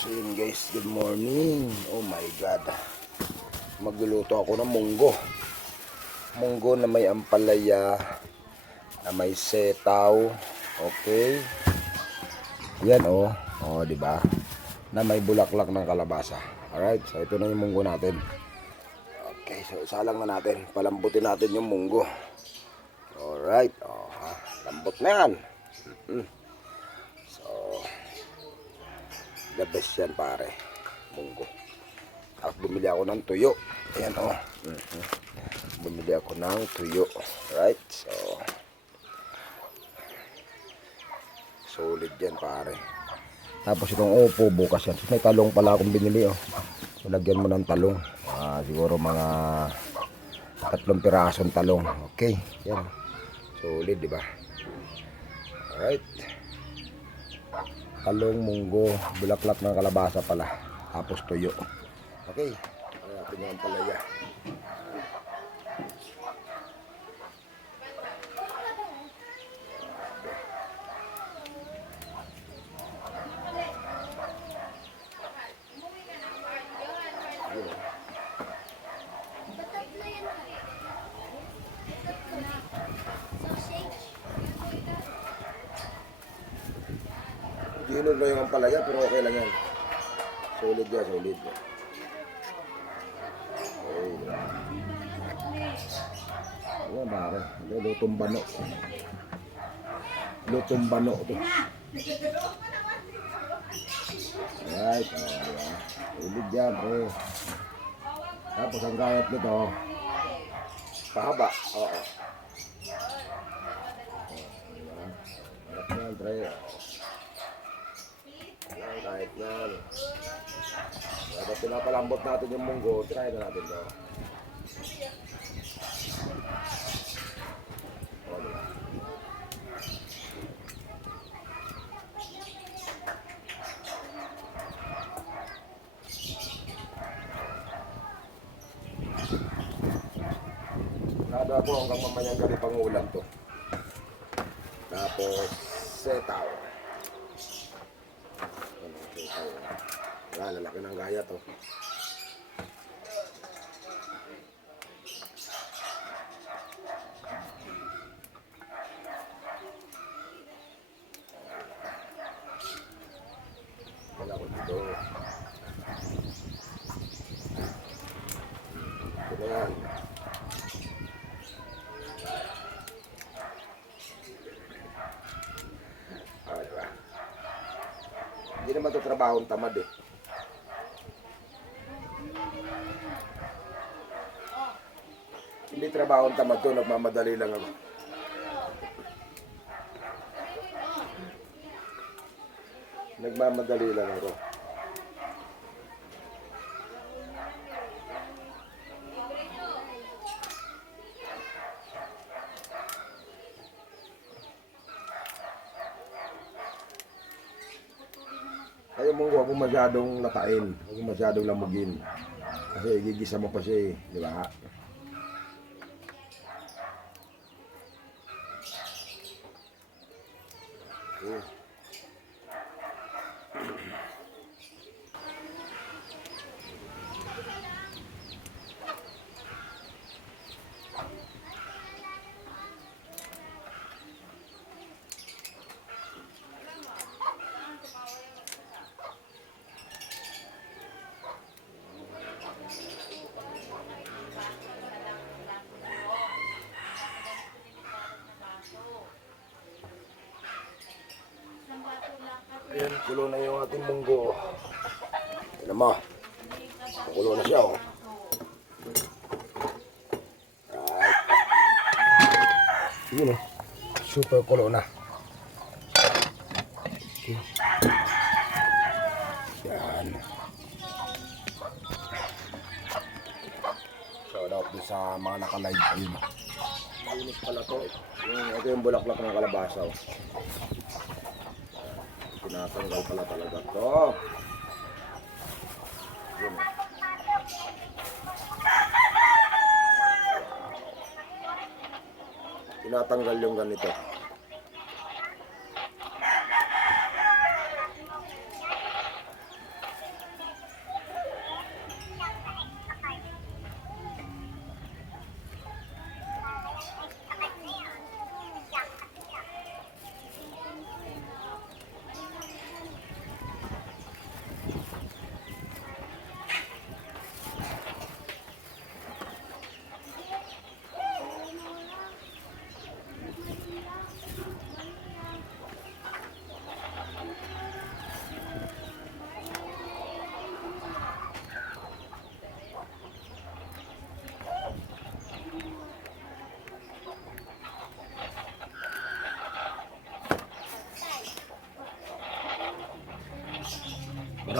So guys, good morning. Oh my God. Magluluto ako ng munggo. Munggo na may ampalaya, na may setaw. Okay. Yan oh. Oh, di ba? Na may bulaklak ng kalabasa. Alright, so ito na yung munggo natin. Okay, so salang na natin. Palambutin natin yung munggo. Alright. Oh, ha. lambot na yan. Mm. So, the best yan pare. Munggo. Tapos bumili ako ng tuyo. Ayan oh. Mhm. Bumili ako ng tuyo. Right? So, solid yan pare. Tapos itong opo bukas yan. May talong pala akong binili oh. So, lagyan mo ng talong. Ah, siguro mga tatlong pirasong talong. Okay. Yan. Solid, di ba? Alright. Talong, munggo, bulaklak ng kalabasa pala. Tapos tuyo. Okay. Natin yung palaya. Ginod na yung ampalaya pero okay lang yan. Solid yan, solid. Okay. Ano mare? Ito lutong bano. Lutong bano to. Right. Oh, diba? Solid yan, pre. Tapos ang gayat nito, pahaba. Oo. Harap yan, pre. Yan, kahit yan. Kapag pinapalambot natin yung munggo, try na natin diba? Nada ako hanggang mamayang gabi pang ulam to. Tapos, setaw. Ano, setaw. Wala, lalaki ng gaya to. Wala ko dito. Ito. Ah? Hindi naman ito trabahong tamad eh. Hindi trabahong tamad to, nagmamadali lang ako. Nagmamadali lang ako. Kaya mo huwag mo masyadong latain, huwag mo masyadong lamugin. Kasi gigisa mo pa siya eh, di ba? Ayan, kulo na yung ating munggo. Ayan mo. Kulo na siya, oh. Right. Yun, oh. Super kulo na. Okay. Yan. Shout out din sa mga naka-live. Ayun. Linis pala to. Yung, ito yung bulaklak ng kalabasa, oh. Tinatanggal pala talaga to. Yun. Tinatanggal yung ganito.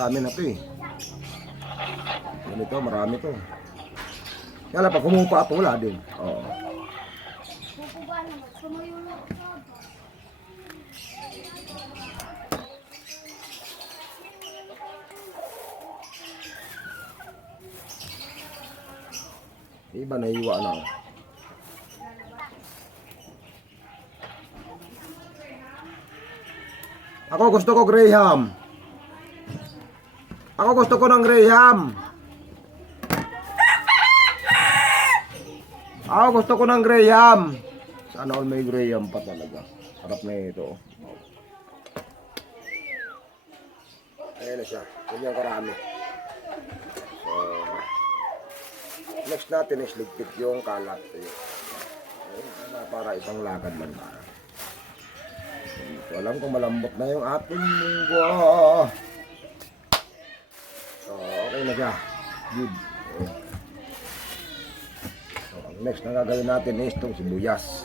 Marami na to eh. Ganito, marami to. Kaya lang, pag humupa ito, wala din. Oo. Iba na. oh. Ako gusto ko Graham. Ako gusto ko ng Graham. Ako gusto ko ng Graham. Sana all may Graham pa talaga. Sarap na ito. Ayan na siya. Ganyan karami. So, next natin is ligpit yung kalat. Ayun, para isang lakad man tayo. Hindi ko alam kung malambot na yung ating munggo. So, okay na siya. Good. Ayun. So, ang next na gagawin natin is itong sibuyas.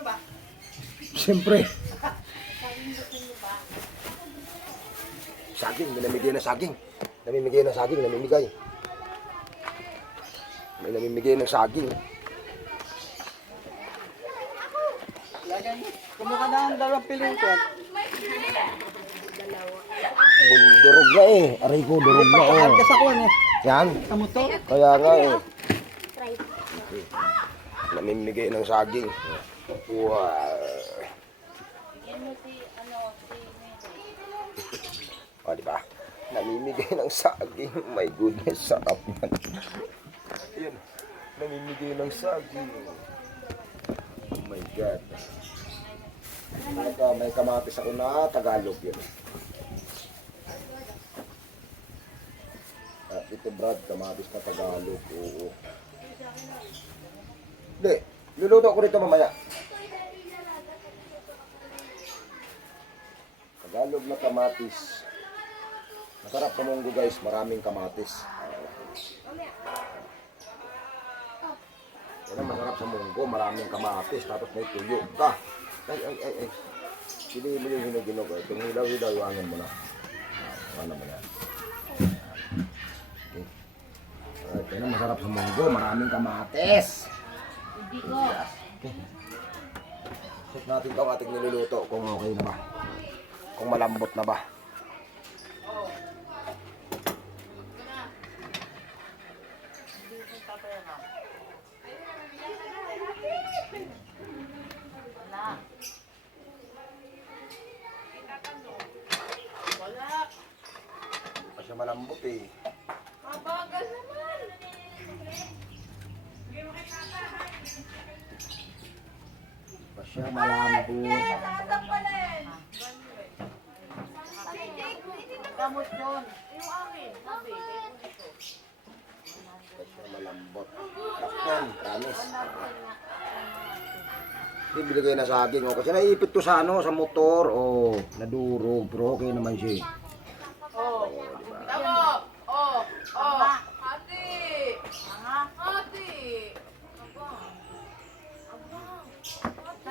Ba? Siyempre. Saging, may namigay na saging. Namimigay ng saging, namimigay. May namimigay ng saging. Kumuha na ang dalawang piluton. Bul- Durog na eh. Aray ko, durog na eh. Pagkas ako ano. Yan. Sa motor. Kaya nga eh. Namimigay ng saging. Wow. O, di ba? Namimigay ng saging. My goodness, sarap yan. Yun. Namimigay ng saging. Oh my God. Ito, may kamatis ako na Tagalog yun. At ito Brad, kamatis na Tagalog. Oo. Hindi, luluto ko rito mamaya. Tagalog na kamatis. Masarap sa munggo guys, maraming kamatis. Yan ang masarap sa munggo, maraming kamatis, tapos may tuyo ka. Ay, ay, ay, ay. Hindi mo yung hinuginog. Itong hilaw-hilaw, iwanan mo na. Iwanan mo na. Okay. Yan ang masarap sa munggo, maraming kamatis. Okay. Check natin itong ating niluluto kung okay na ba. Kung malambot na ba. Hindi malambot eh. Mabagal naman. Pa siya malambot. Kamot yun. Yung akin. Sabi. Pa siya malambot. Takpan, promise. Hindi binigay na sa akin. Oh, kasi naipit to sa ano, sa motor. Oh, nadurog. Pero okay naman siya. eh. Oh.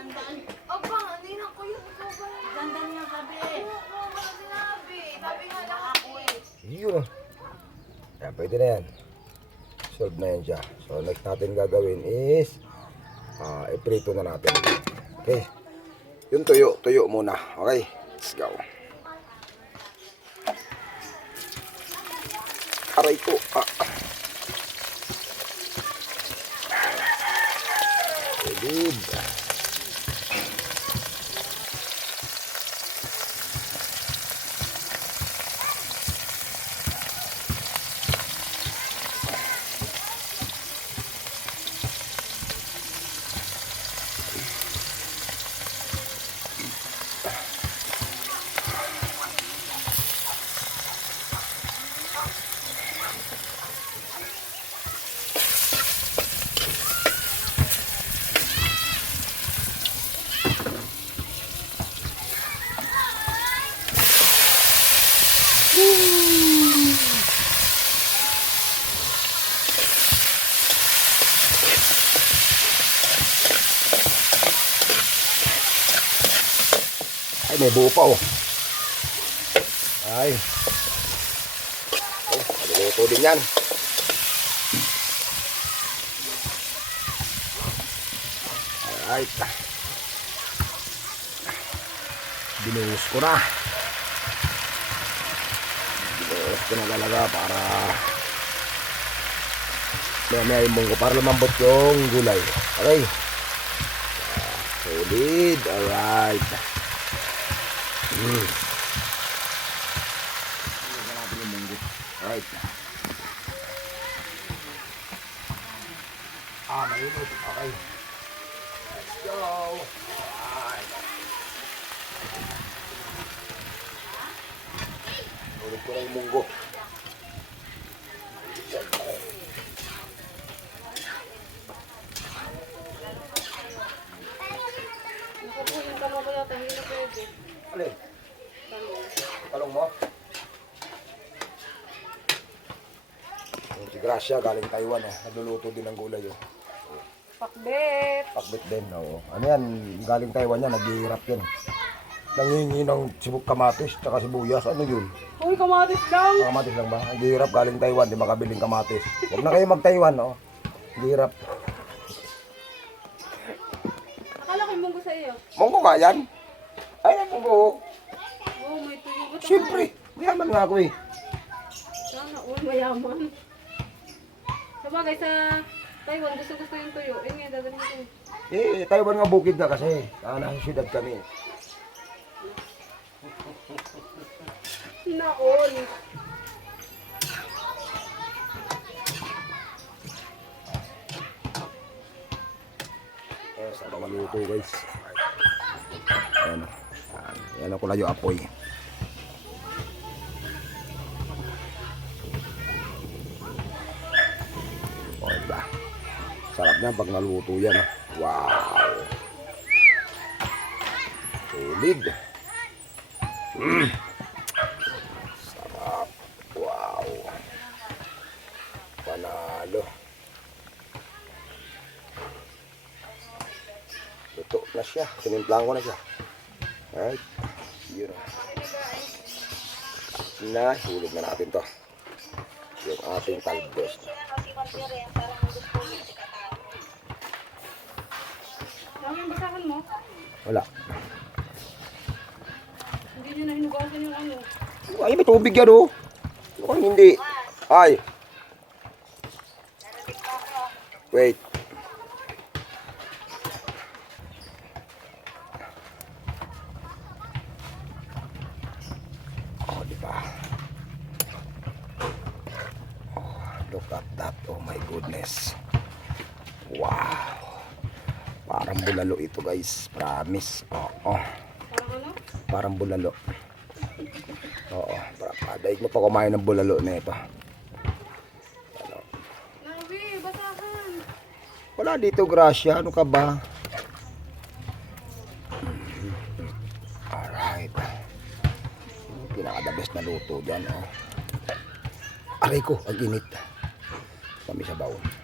Tandaan. Abang, hindi na ko yung ikaw ba? Niyo sabi. Oo, wala sinabi. Sabi nga lang ako eh. Yun. Yan, pwede na yan. Solve na yan siya. So, next natin gagawin is, ah, iprito na natin. Okay. Yung tuyo, tuyo muna. Okay. Let's go. Aray ko. Ay, may buo pa oh. Ay. Oh, maluluto din yan. Alright. Binuhos ko na. Binuhos ko na talaga para mamaya yung munggo para lumambot yung gulay. Okay. Solid. Alright. Mm. Alright. Ah, mainit. Okay. Let's go. Alright. Ulit ko na yung munggo. Naku po, yung tama ko yata, hindi na pwede. Alin? Talong mo? Si Gracia, galing Taiwan eh. Nagluluto din ng gulay oh. Pakbet. Pakbit din, oo. Ano yan, galing Taiwan yan, naghihirap yan. Nangingi ng sibuk kamatis, tsaka sibuyas, ano yun? Uy, kamatis lang. Ang kamatis lang ba? Naghihirap galing Taiwan, di makabiling kamatis. Huwag na kayo mag-Taiwan, oh. Naghihirap. Akala ko yung munggo sa iyo. Munggo nga yan? Ay, ang munggo. oh. Oh, may tuyo. Ba't Siyempre, mayaman nga ako eh. Sana, uy, mayaman. Sabagay sa Taiwan, gusto-gusto yung tuyo. Eh, nga, dadalhin ko. Eh, Taiwan nga bukid na kasi. Ah, nasa syudad kami. Naon. Eh, sa maluto guys. Ayan. Ayan. Ako yung apoy. O, diba? Sarap na pag naluto yan. ah. Wow! Solid. Mm. Ko na siya. Alright. Yun. Na, hulog na natin to. Yung ating talbos. Wala. Hindi nyo na hinugasan yung ano. Ay, may tubig yan oh. Mukhang hindi. Ay. Wait. Oh, di ba? Oh, look at that. Oh my goodness. Wow. Parang bulalo ito guys. Promise. Oo. Oh, Parang ano? Bulalo. Oo. Para daig mo pa kumain ng bulalo na ito. Basahan. Wala dito, Gracia. Ano ka ba? Alright. Pinaka-the best na luto dyan, oh. Aray ko, ang init. Kami sa baon.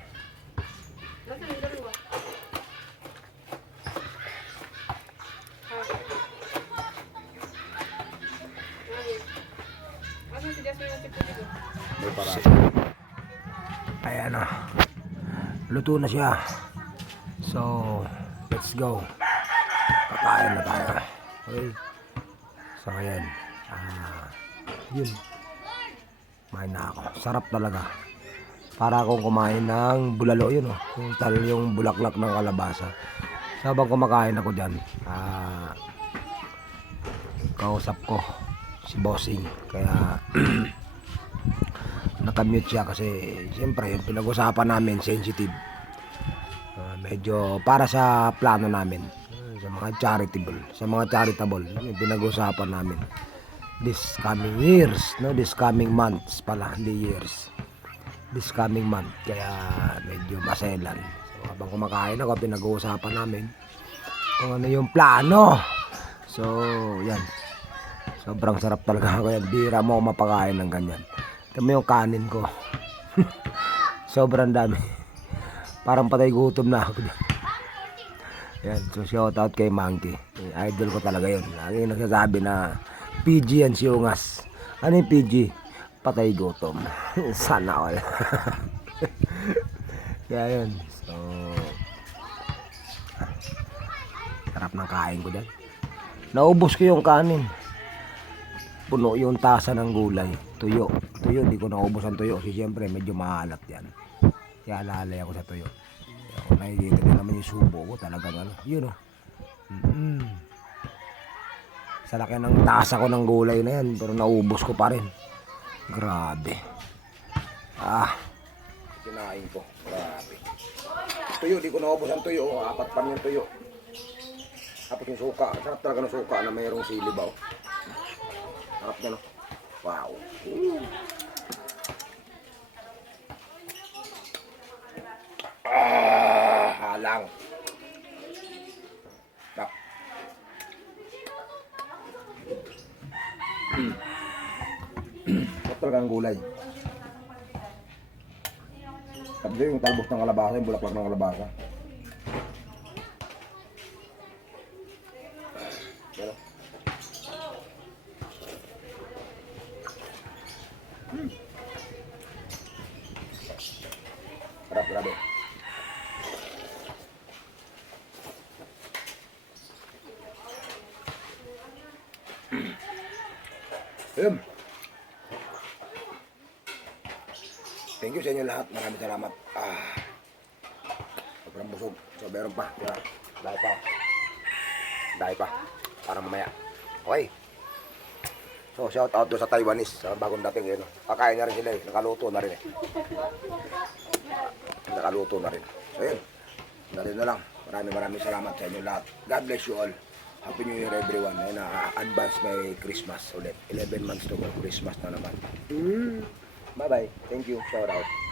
Ayan na. Luto na siya. So, let's go. Kakain na tayo. Okay. So, ayan. Ah, yun. Kumain na ako. Sarap talaga. Para akong kumain ng bulalo yun oh. Yung tal yung bulaklak ng kalabasa. So, habang kumakain ako dyan, ah, kausap ko si Bossing. Kaya, nakamute siya kasi siyempre yung pinag-usapan namin sensitive. Ah, medyo para sa plano namin sa mga charitable sa mga charitable yun yung pinag-usapan namin. This coming years no? This coming months pala hindi years. This coming month kaya medyo maselan. So habang kumakain ako pinag-uusapan namin kung ano yung plano. So yan Sobrang sarap talaga ako yan. Bira mo mapakain ng ganyan. Ito mo yung kanin ko. Sobrang dami. Parang patay gutom na ako dyan. Yan, so shout out kay Monkey. Idol ko talaga yun. Lagi nagsasabi na PG yan si Ungas. Ano yung PG? Patay gutom. Sana all. Kaya yun. So, sarap ng kain ko dyan. Naubos ko yung kanin. Puno yung tasa ng gulay. Tuyo. Tuyo, di ko naubos ang tuyo. Kasi siyempre, medyo maalat yan. Kaya lalay ako sa tuyo. Ako nakikita din naman yung subo ko. Talagang ano. Yun o. Mm-mm. Sa laki ng tasa ko ng gulay na yan. Pero naubos ko pa rin. Grabe. Ah. Kinain ko. Grabe. Tuyo, di ko naubos ang tuyo. Apat pa yung tuyo. Tapos yung suka. Sarap talaga ng suka na mayroong silibaw. Sarap na. Wow. Ah, halang. Sarap. Sarap talaga ang gulay. Tapos yung talbos ng kalabasa, yung bulaklak ng kalabasa. Yan o. Sarap, grabe. Ayun. Thank you sa inyo lahat. Maraming salamat. Ah. Sobrang busog. So, meron pa. Dahil pa. Dahil pa. Para mamaya. Okay. So, shout out doon sa Taiwanese. Sa bagong dating yun. Kakain na rin sila eh. Nakaluto na rin eh. Nakaluto na rin. So, yun. Dali na lang. Maraming maraming salamat sa inyo lahat. God bless you all. Happy New Year everyone. Ayun na, advance may Christmas ulit. 11 months to go. Christmas na naman. Bye-bye. Thank you. Shout out.